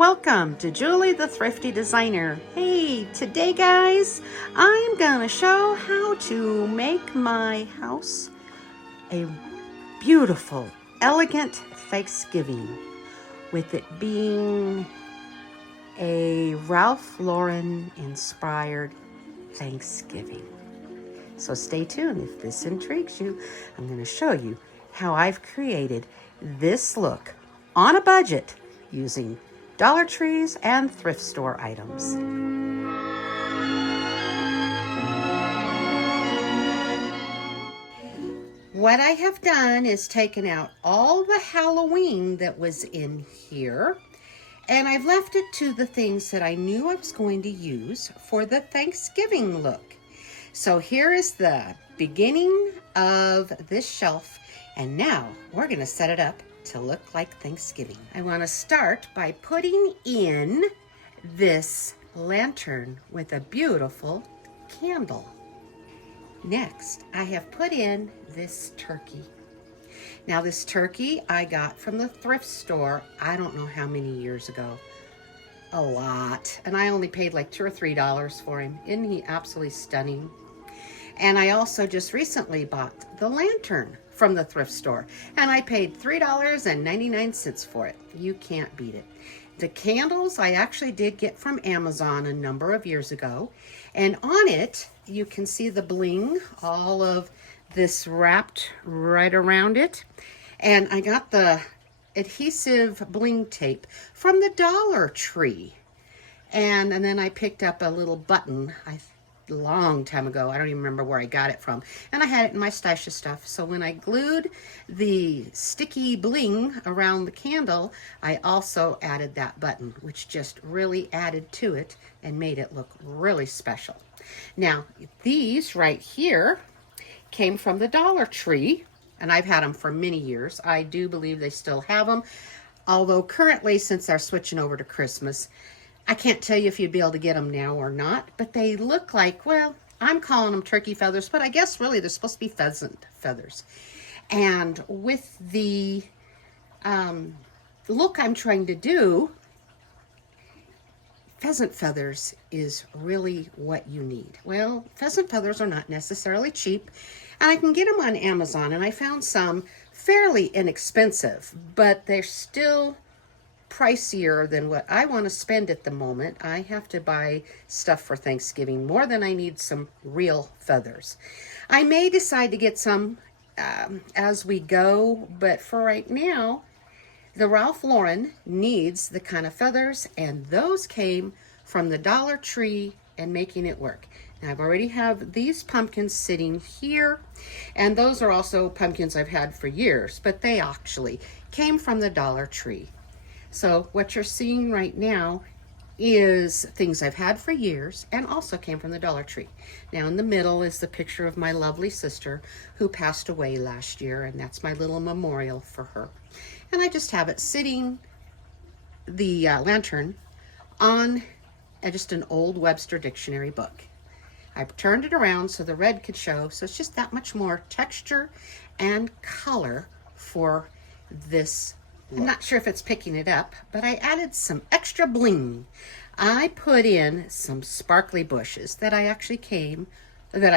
Welcome to Julie the Thrifty Designer. Hey, today guys, I'm gonna show how to make my house a beautiful, elegant Thanksgiving, with it being a Ralph Lauren inspired Thanksgiving. So stay tuned. If this intrigues you, I'm going to show you how I've created this look on a budget using Dollar Trees and thrift store items. What I have done is taken out all the Halloween that was in here, and I've left it to the things that I knew I was going to use for the Thanksgiving look. So here is the beginning of this shelf, and now we're going to set it up to look like Thanksgiving. I want to start by putting in this lantern with a beautiful candle. Next, I have put in this turkey. Now this turkey I got from the thrift store, I don't know how many years ago. A lot. And I only paid like $2 or $3 for him. Isn't he absolutely stunning? And I also just recently bought the lantern from the thrift store, and I paid $3.99 for it. You can't beat it. The candles I actually did get from Amazon a number of years ago, and on it you can see the bling, all of this wrapped right around it. And I got the adhesive bling tape from the Dollar Tree, and then I picked up a little button a long time ago. I don't even remember where I got it from, and I had it in my stash of stuff. So when I glued the sticky bling around the candle, I also added that button, which just really added to it and made it look really special. Now these right here came from the Dollar Tree, and I've had them for many years. I do believe they still have them, although currently, since they're switching over to Christmas, I can't tell you if you'd be able to get them now or not, but they look like, well, I'm calling them turkey feathers, but I guess really they're supposed to be pheasant feathers. And with the look I'm trying to do, pheasant feathers is really what you need. Well, pheasant feathers are not necessarily cheap, and I can get them on Amazon, and I found some fairly inexpensive, but they're still pricier than what I want to spend at the moment. I have to buy stuff for Thanksgiving more than I need some real feathers. I may decide to get some as we go, but for right now, the Ralph Lauren needs the kind of feathers, and those came from the Dollar Tree and making it work. Now I've already have these pumpkins sitting here, and those are also pumpkins I've had for years, but they actually came from the Dollar Tree. So what you're seeing right now is things I've had for years and also came from the Dollar Tree. Now in the middle is the picture of my lovely sister who passed away last year, and that's my little memorial for her. And I just have it sitting, the lantern, on just an old Webster dictionary book. I turned it around so the red could show, so it's just that much more texture and color for this. I'm not sure if it's picking it up, but I added some extra bling. I put in some sparkly bushes that I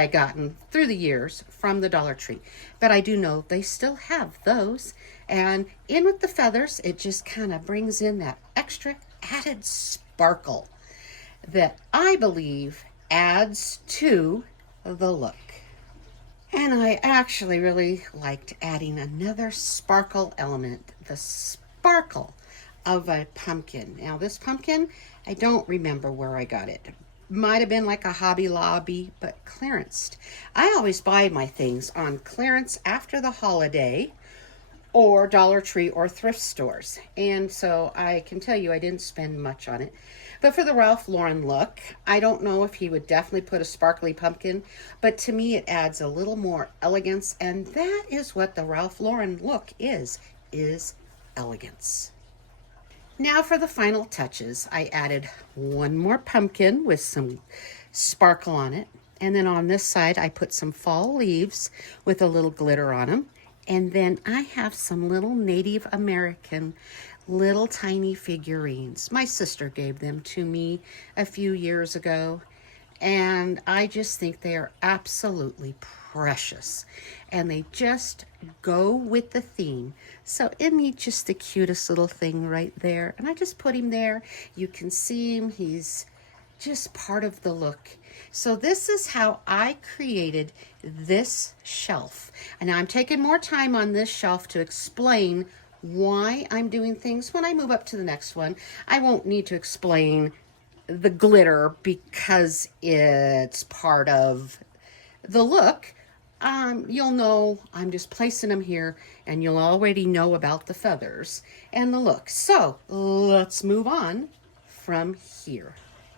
gotten through the years from the Dollar Tree. But I do know they still have those. And in with the feathers, it just kind of brings in that extra added sparkle that I believe adds to the look. And I actually really liked adding another sparkle element, the sparkle of a pumpkin. Now this pumpkin, I don't remember where I got it. Might have been like a Hobby Lobby, but clearanced. I always buy my things on clearance after the holiday, or Dollar Tree or thrift stores. And so I can tell you I didn't spend much on it. But for the Ralph Lauren look, I don't know if he would definitely put a sparkly pumpkin, but to me it adds a little more elegance, and that is what the Ralph Lauren look is elegance. Now for the final touches, I added one more pumpkin with some sparkle on it, and then on this side I put some fall leaves with a little glitter on them. And then I have some little Native American little tiny figurines. My sister gave them to me a few years ago, and I just think they are absolutely precious, and they just go with the theme. So isn't he just the cutest little thing right there? And I just put him there. You can see him. He's just part of the look. So this is how I created this shelf. And I'm taking more time on this shelf to explain why I'm doing things. When I move up to the next one, I won't need to explain the glitter because it's part of the look. You'll know I'm just placing them here, and you'll already know about the feathers and the look. So let's move on from here.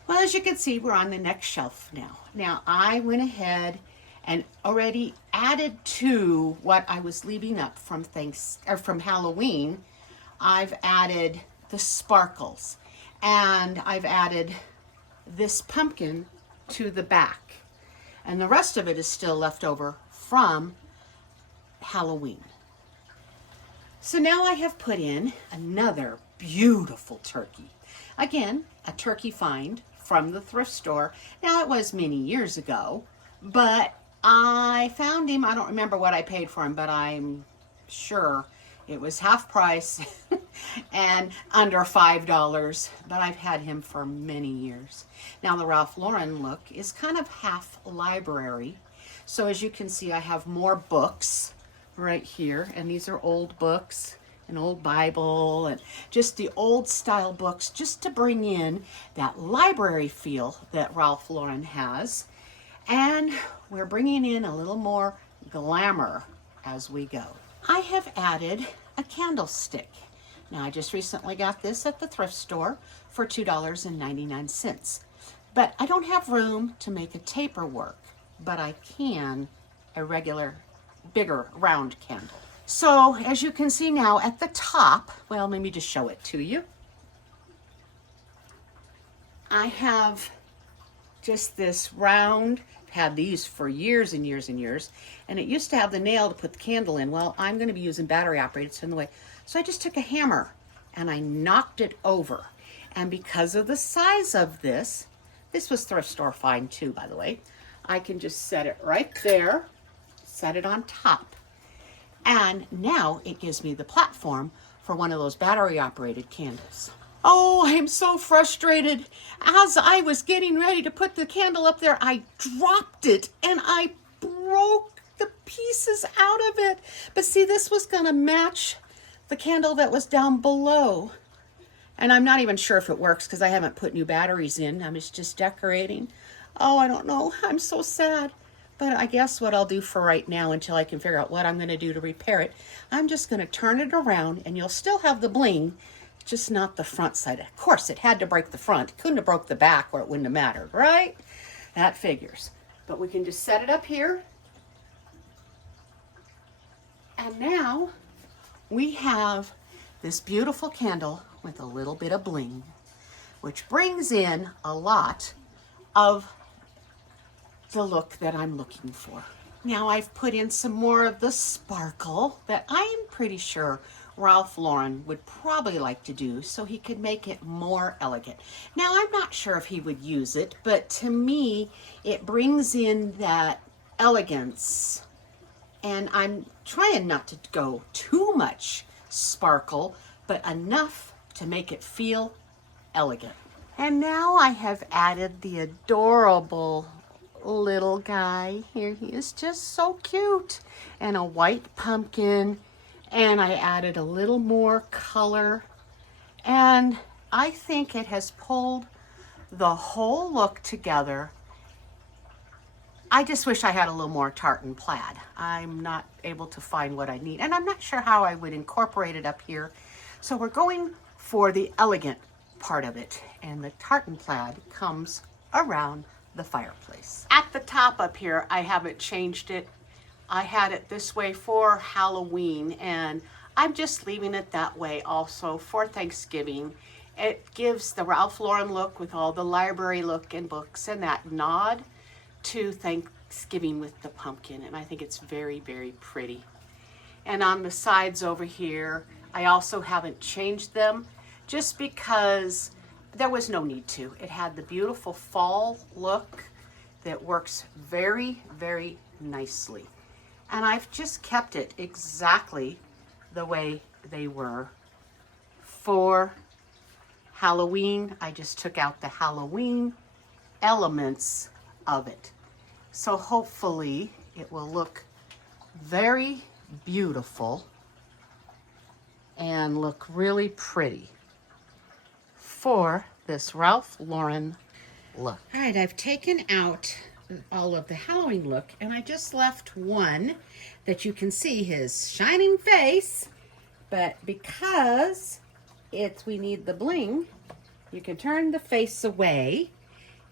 Well, as you can see, we're on the next shelf now. Now, I went ahead and already added to what I was leaving up from from Halloween. I've added the sparkles, and I've added this pumpkin to the back, and the rest of it is still left over from Halloween. So now I have put in another beautiful turkey. Again, a turkey find from the thrift store. Now, it was many years ago, but I found him. I don't remember what I paid for him, but I'm sure it was half price and under $5, but I've had him for many years. Now, the Ralph Lauren look is kind of half library. So as you can see, I have more books right here, and these are old books, an old Bible, and just the old style books, just to bring in that library feel that Ralph Lauren has. And we're bringing in a little more glamour as we go. I have added a candlestick. Now, I just recently got this at the thrift store for $2.99. But I don't have room to make a taper work, but I can a regular, bigger, round candle. So, as you can see now at the top, well, let me just show it to you. I have just this round, had these for years and years and years, and it used to have the nail to put the candle in. Well, I'm going to be using battery operated, so in the way. So I just took a hammer and I knocked it over. And because of the size of this was thrift store find too, by the way, I can just set it right there, set it on top. And now it gives me the platform for one of those battery operated candles. Oh, I'm so frustrated. As I was getting ready to put the candle up there, I dropped it and I broke the pieces out of it. But see, this was going to match the candle that was down below. And I'm not even sure if it works because I haven't put new batteries in. I'm just decorating. Oh, I don't know. I'm so sad. But I guess what I'll do for right now until I can figure out what I'm going to do to repair it, I'm just going to turn it around and you'll still have the bling, just not the front side. Of course, it had to break the front. It couldn't have broke the back or it wouldn't have mattered, right? That figures. But we can just set it up here. And now we have this beautiful candle with a little bit of bling, which brings in a lot of the look that I'm looking for. Now I've put in some more of the sparkle that I'm pretty sure Ralph Lauren would probably like to do so he could make it more elegant. Now I'm not sure if he would use it, but to me it brings in that elegance, and I'm trying not to go too much sparkle, but enough to make it feel elegant. And now I have added the adorable little guy here. He is just so cute, and a white pumpkin, and I added a little more color, and I think it has pulled the whole look together. I just wish I had a little more tartan plaid. I'm not able to find what I need, and I'm not sure how I would incorporate it up here. So we're going for the elegant part of it, and the tartan plaid comes around the fireplace. At the top up here, I haven't changed it. I had it this way for Halloween, and I'm just leaving it that way also for Thanksgiving. It gives the Ralph Lauren look with all the library look and books and that nod to Thanksgiving with the pumpkin, and I think it's very, very pretty. And on the sides over here, I also haven't changed them just because there was no need to. It had the beautiful fall look that works very, very nicely. And I've just kept it exactly the way they were for Halloween. I just took out the Halloween elements of it. So hopefully it will look very beautiful and look really pretty for this Ralph Lauren look. All right, I've taken out all of the Halloween look, and I just left one that you can see his shining face, but because we need the bling, you can turn the face away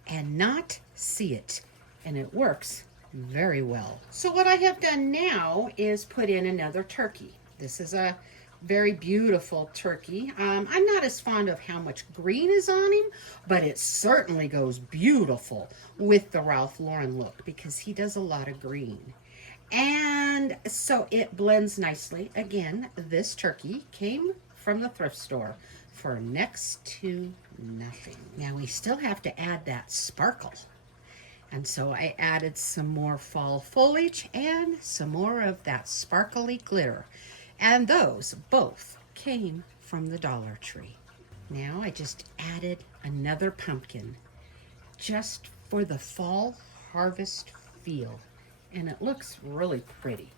and not see it, and it works very well. So what I have done now is put in another turkey. This is a very beautiful turkey. I'm not as fond of how much green is on him, but it certainly goes beautiful with the Ralph Lauren look because he does a lot of green. And so it blends nicely. Again, this turkey came from the thrift store for next to nothing. Now we still have to add that sparkle. And so I added some more fall foliage and some more of that sparkly glitter. And those both came from the Dollar Tree. Now I just added another pumpkin just for the fall harvest feel. And it looks really pretty.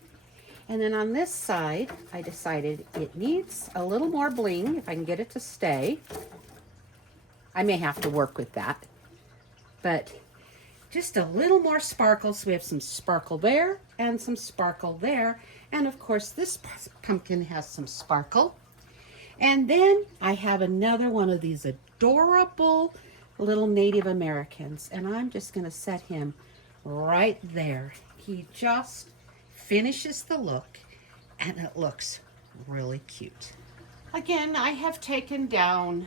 And then on this side, I decided it needs a little more bling if I can get it to stay. I may have to work with that. But just a little more sparkle. So we have some sparkle there and some sparkle there. And of course, this pumpkin has some sparkle. And then I have another one of these adorable little Native Americans. And I'm just going to set him right there. He just finishes the look and it looks really cute. Again, I have taken down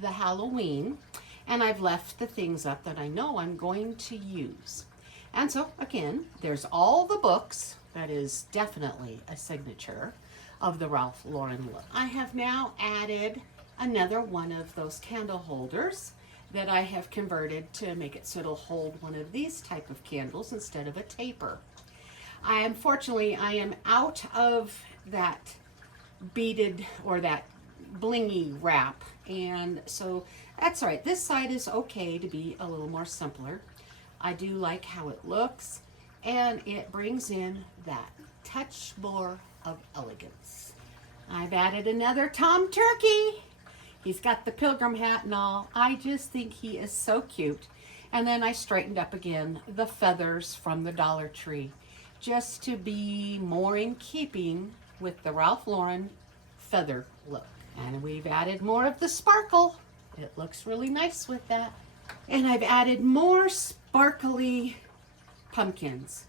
the Halloween and I've left the things up that I know I'm going to use. And so again, there's all the books. That is definitely a signature of the Ralph Lauren look. I have now added another one of those candle holders that I have converted to make it so it'll hold one of these type of candles instead of a taper. Unfortunately, I am out of that beaded or that blingy wrap, and so that's all right. This side is okay to be a little more simpler. I do like how it looks, and it brings in that touch more of elegance. I've added another Tom Turkey. He's got the pilgrim hat and all. I just think he is so cute. And then I straightened up again the feathers from the Dollar Tree just to be more in keeping with the Ralph Lauren feather look. And we've added more of the sparkle. It looks really nice with that. And I've added more sparkly pumpkins.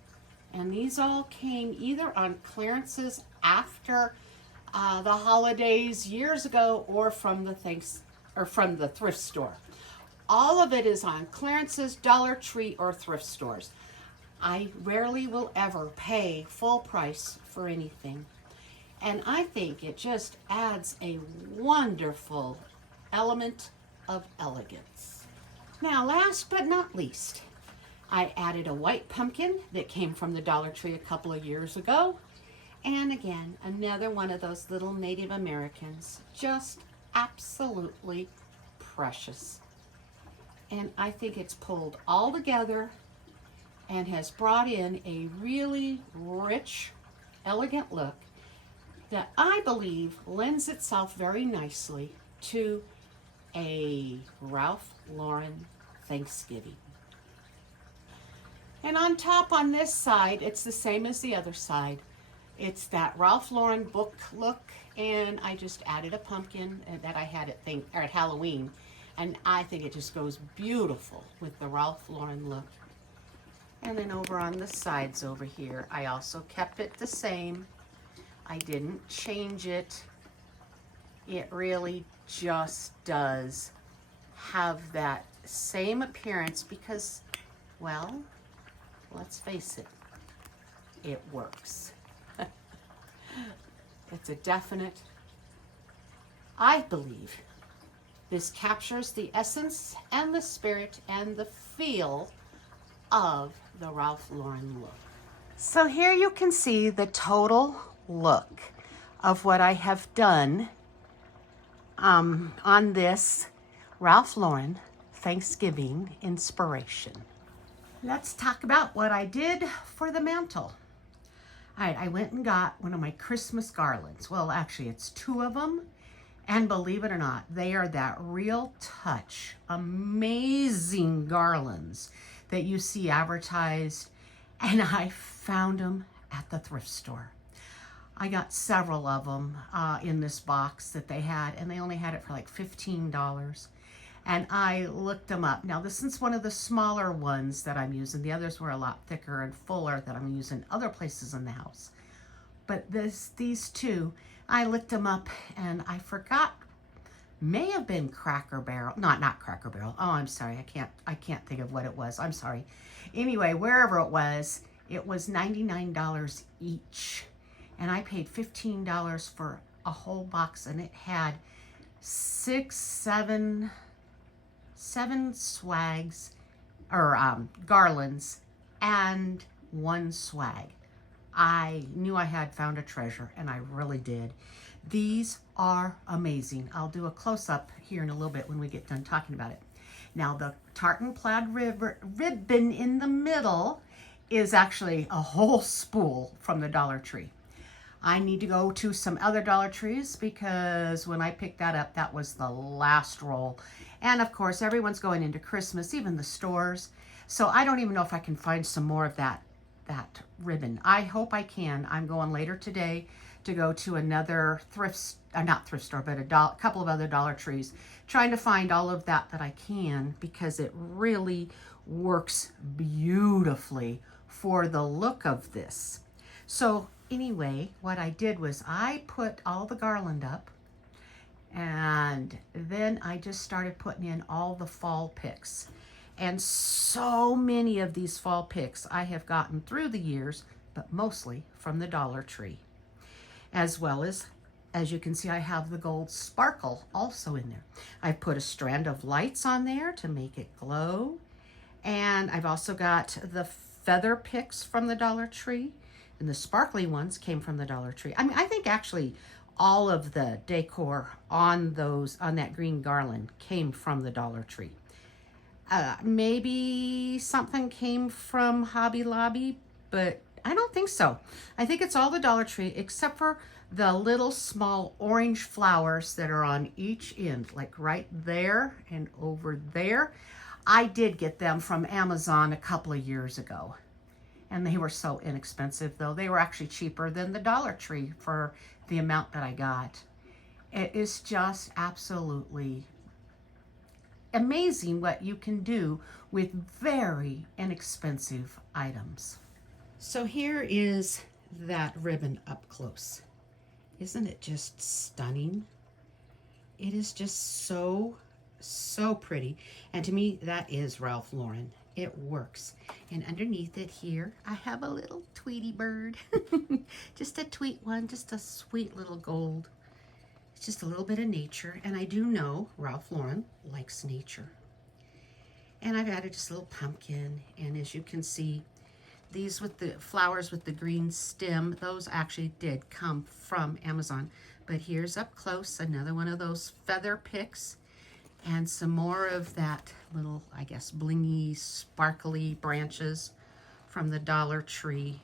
And these all came either on clearances after the holidays years ago or from the thrift store. All of it is on clearances, Dollar Tree, or thrift stores. I rarely will ever pay full price for anything. And I think it just adds a wonderful element of elegance. Now, last but not least, I added a white pumpkin that came from the Dollar Tree a couple of years ago. And again, another one of those little Native Americans, just absolutely precious. And I think it's pulled all together and has brought in a really rich, elegant look that I believe lends itself very nicely to a Ralph Lauren Thanksgiving. And on top on this side, it's the same as the other side. It's that Ralph Lauren book look, and I just added a pumpkin that I had at Halloween, and I think it just goes beautiful with the Ralph Lauren look. And then over on the sides over here, I also kept it the same. I didn't change it. It really just does have that same appearance because, well, let's face it, it works. It's a definite I believe this captures the essence and the spirit and the feel of the Ralph Lauren look. So here you can see the total look of what I have done on this Ralph Lauren Thanksgiving inspiration. Let's talk about what I did for the mantle. All right, I went and got one of my Christmas garlands. Well, actually, it's two of them. And believe it or not, they are that Real Touch, amazing garlands that you see advertised. And I found them at the thrift store. I got several of them in this box that they had, and they only had it for like $15. And I looked them up. Now, this is one of the smaller ones that I'm using. The others were a lot thicker and fuller that I'm using other places in the house. But these two, I looked them up, and I forgot. May have been Cracker Barrel. Not Cracker Barrel. Oh, I'm sorry. I can't think of what it was. I'm sorry. Anyway, wherever it was $99 each. And I paid $15 for a whole box, and it had seven swags or garlands and one swag. I knew I had found a treasure, and I really did. These are amazing. I'll do a close-up here in a little bit when we get done talking about it. Now, the tartan plaid ribbon in the middle is actually a whole spool from the Dollar Tree. I need to go to some other Dollar Trees because when I picked that up, that was the last roll. And of course, everyone's going into Christmas, even the stores. So I don't even know if I can find some more of that ribbon. I hope I can. I'm going later today to go to another not thrift store, but a couple of other Dollar Trees, trying to find all of that I can, because it really works beautifully for the look of this. So anyway, what I did was I put all the garland up, and then I just started putting in all the fall picks. And so many of these fall picks I have gotten through the years, but mostly from the Dollar Tree. As well as you can see, I have the gold sparkle also in there. I've put a strand of lights on there to make it glow. And I've also got the feather picks from the Dollar Tree. And the sparkly ones came from the Dollar Tree. I mean, I think actually all of the decor on that green garland came from the Dollar Tree. Maybe something came from Hobby Lobby, but I don't think so. I think it's all the Dollar Tree, except for the little small orange flowers that are on each end, like right there and over there. I did get them from Amazon a couple of years ago. And they were so inexpensive, though. They were actually cheaper than the Dollar Tree for the amount that I got. It is just absolutely amazing what you can do with very inexpensive items. So here is that ribbon up close. Isn't it just stunning? It is just so, so pretty. And to me, that is Ralph Lauren. It works. And underneath it here, I have a little Tweety bird. Just a tweet one, just a sweet little gold. It's just a little bit of nature. And I do know Ralph Lauren likes nature. And I've added just a little pumpkin. And as you can see, these with the flowers with the green stem, those actually did come from Amazon. But here's up close, another one of those feather picks. And some more of that little, I guess, blingy, sparkly branches from the Dollar Tree.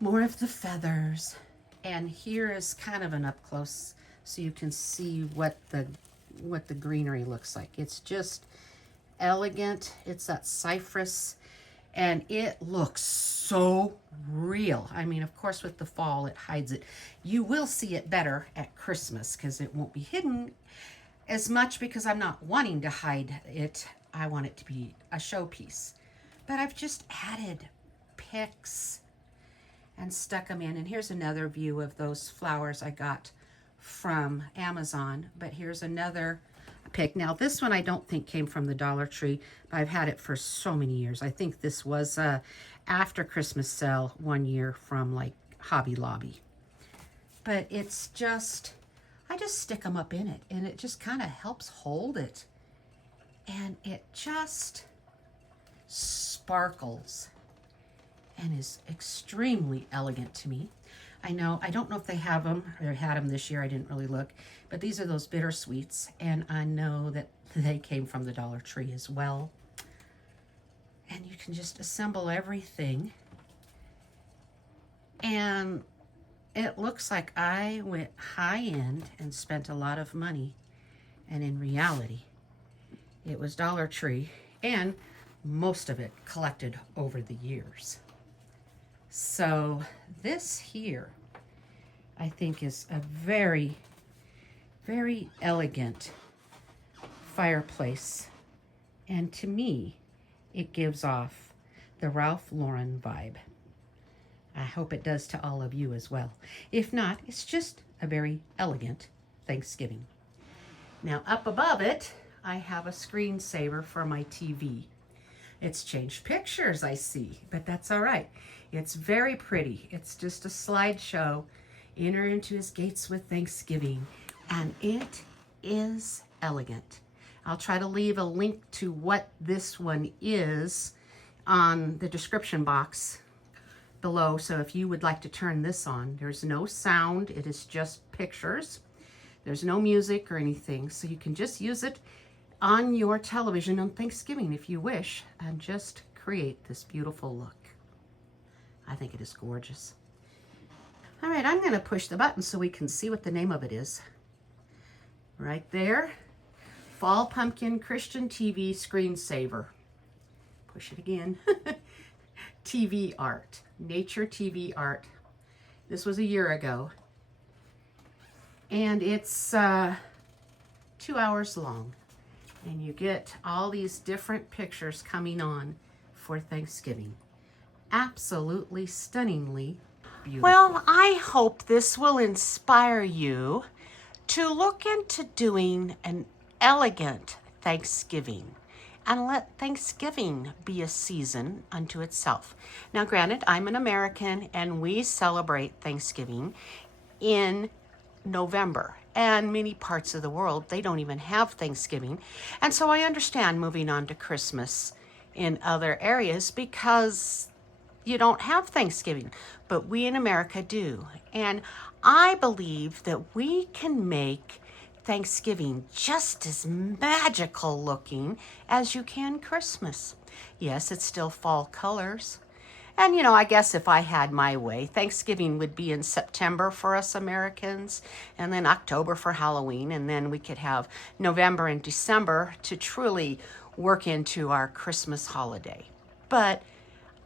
More of the feathers. And here is kind of an up close so you can see what the greenery looks like. It's just elegant. It's that cypress. And it looks so real. I mean, of course, with the fall, it hides it. You will see it better at Christmas because it won't be hidden as much because I'm not wanting to hide it. I want it to be a showpiece. But I've just added picks and stuck them in. And here's another view of those flowers I got from Amazon. But here's another pick. Now, this one I don't think came from the Dollar Tree, but I've had it for so many years. I think this was after Christmas sale one year from like Hobby Lobby. But it's just I just stick them up in it, and it just kind of helps hold it. And it just sparkles and is extremely elegant to me. I don't know if they have them, or had them this year, I didn't really look, but these are those bittersweets, and I know that they came from the Dollar Tree as well. And you can just assemble everything, and it looks like I went high-end and spent a lot of money, and in reality, it was Dollar Tree, and most of it collected over the years. So this here, I think, is a very, very elegant fireplace. And to me, it gives off the Ralph Lauren vibe. I hope it does to all of you as well. If not, it's just a very elegant Thanksgiving. Now up above it, I have a screensaver for my TV. It's changed pictures, I see, but that's all right. It's very pretty. It's just a slideshow. Enter into his gates with thanksgiving, and it is elegant. I'll try to leave a link to what this one is on the description box below, so if you would like to turn this on. There's no sound, it is just pictures. There's no music or anything, so you can just use it on your television on Thanksgiving if you wish, and just create this beautiful look. I think it is gorgeous. All right, I'm gonna push the button so we can see what the name of it is. Right there, Fall Pumpkin Christian TV Screensaver. Push it again. TV art, nature TV art. This was a year ago. And it's 2 hours long. And you get all these different pictures coming on for Thanksgiving. Absolutely stunningly beautiful. Well, I hope this will inspire you to look into doing an elegant Thanksgiving and let Thanksgiving be a season unto itself. Now, granted, I'm an American and we celebrate Thanksgiving in November, and many parts of the world, they don't even have Thanksgiving. And so I understand moving on to Christmas in other areas because you don't have Thanksgiving, but we in America do. And I believe that we can make Thanksgiving just as magical looking as you can Christmas. Yes, it's still fall colors. And, you know, I guess if I had my way, Thanksgiving would be in September for us Americans, and then October for Halloween, and then we could have November and December to truly work into our Christmas holiday. But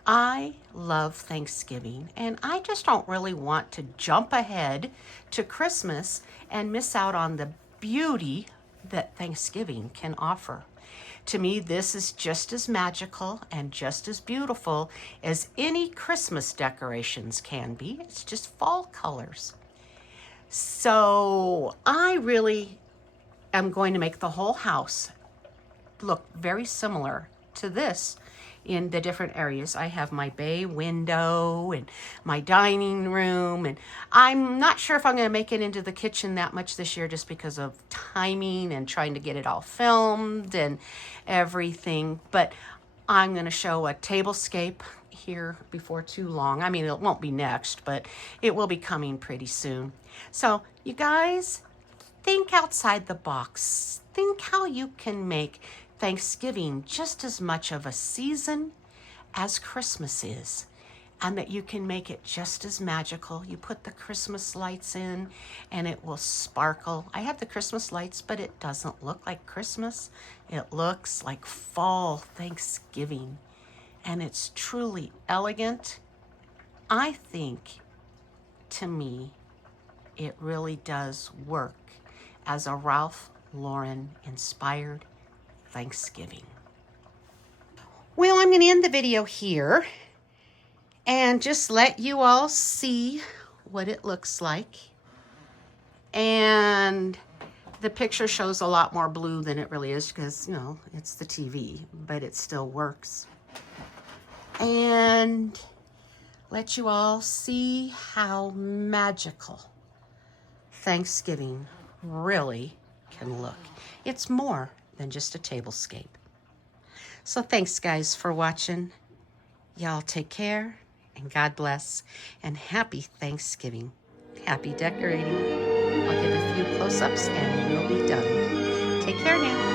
I love Thanksgiving, and I just don't really want to jump ahead to Christmas and miss out on the beauty that Thanksgiving can offer. To me, this is just as magical and just as beautiful as any Christmas decorations can be. It's just fall colors. So I really am going to make the whole house look very similar to this in the different areas. I have my bay window and my dining room, and I'm not sure if I'm going to make it into the kitchen that much this year just because of timing and trying to get it all filmed and everything, but I'm going to show a tablescape here before too long. I mean, it won't be next, but it will be coming pretty soon. So you guys, think outside the box. Think how you can make Thanksgiving just as much of a season as Christmas is, and that you can make it just as magical. You put the Christmas lights in and it will sparkle. I have the Christmas lights, but it doesn't look like Christmas. It looks like fall Thanksgiving, and it's truly elegant. I think, to me, it really does work as a Ralph Lauren inspired Thanksgiving. Well, I'm going to end the video here and just let you all see what it looks like. And the picture shows a lot more blue than it really is because, you know, it's the TV, but it still works. And let you all see how magical Thanksgiving really can look. It's more than just a tablescape. So thanks, guys, for watching. Y'all take care, and God bless, and happy Thanksgiving. Happy decorating. I'll give a few close-ups, and we'll be done. Take care now.